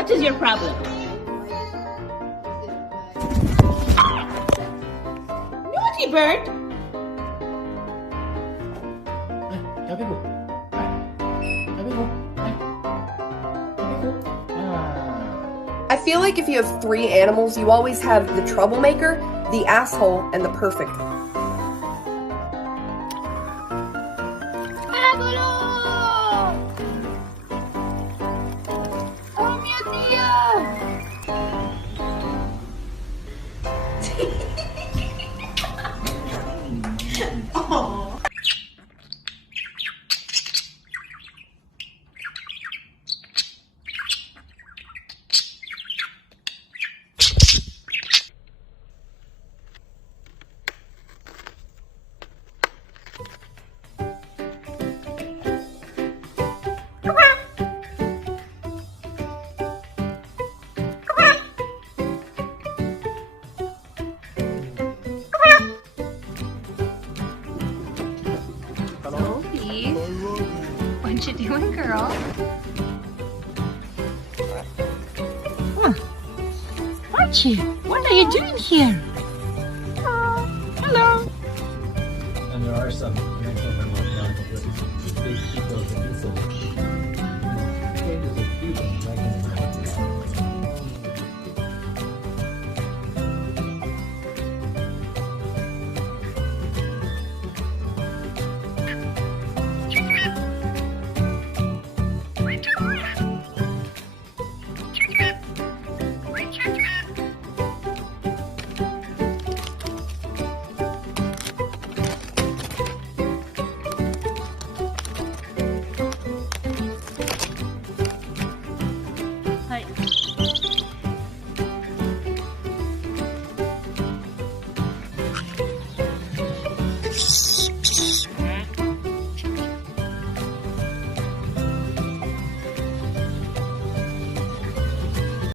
What is your problem? Naughty bird! Sabi ko. Sabi ko. Sabi ko. I feel like if you have 3 animals, you always have the troublemaker, the asshole, and the perfect. What you doing, girl? Archie, what are you doing here? Hello. And there are some